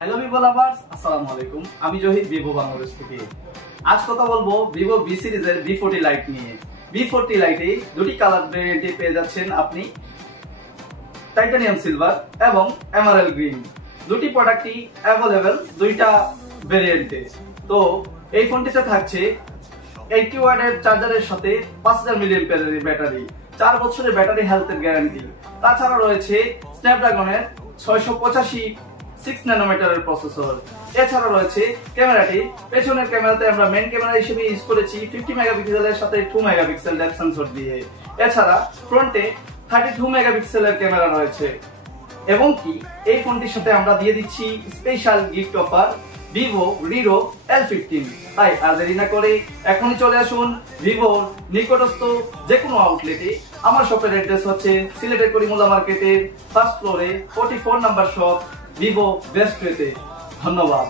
Hello Vivo lovers, আসসালামু আলাইকুম। আমি জহির, ভিভো বাংলাদেশ থেকে। আজ কথা বলবো ভিভো ভি সিরিজের V40 লাইট নিয়ে। V40 লাইটে দুটি কালার ভেরিয়েন্টে পেয়ে যাচ্ছেন আপনি, টাইটানিয়াম সিলভার এবং এমারেল্ড গ্রিন। দুটি প্রোডাক্টই অ্যাভেলেবেল দুইটা ভেরিয়েন্টে। তো এই ফোনটিতে থাকছে 80 ওয়াটের চার্জারের সাথে 5000 মিলিঅ্যাম্পিয়ারের ব্যাটারি, 4 বছরের ব্যাটারি হেলথের গ্যারান্টি। তাছাড়া রয়েছে স্ন্যাপড্রাগনের 685 6 ন্যানোমিটারের প্রসেসর। এছাড়া রয়েছে ক্যামেরাটি, পেছনের ক্যামেরাতে আমরা মেইন ক্যামেরা হিসেবে ইউজ করেছি 50 মেগাপিক্সেলের সাথে 2 মেগাপিক্সেল ডেপথ সেন্সর দিয়ে। এছাড়া ফ্রন্টে 32 মেগাপিক্সেলের ক্যামেরা রয়েছে। এবং কি এই ফোনটির সাথে আমরা দিয়ে দিচ্ছি স্পেশাল গিফট অফার ভিভো রিরো L15। তাই আর দেরি না করে এখনই চলে আসুন ভিভোর নিকটস্থ যে কোনো আউটলেটে। আমার শপের অ্যাড্রেস হচ্ছে সিলেটের করিমুল্লা মার্কেটের ফার্স্ট ফ্লোরে 44 নাম্বার শপ ভিভো বেস্ট ওয়েতে। ধন্যবাদ।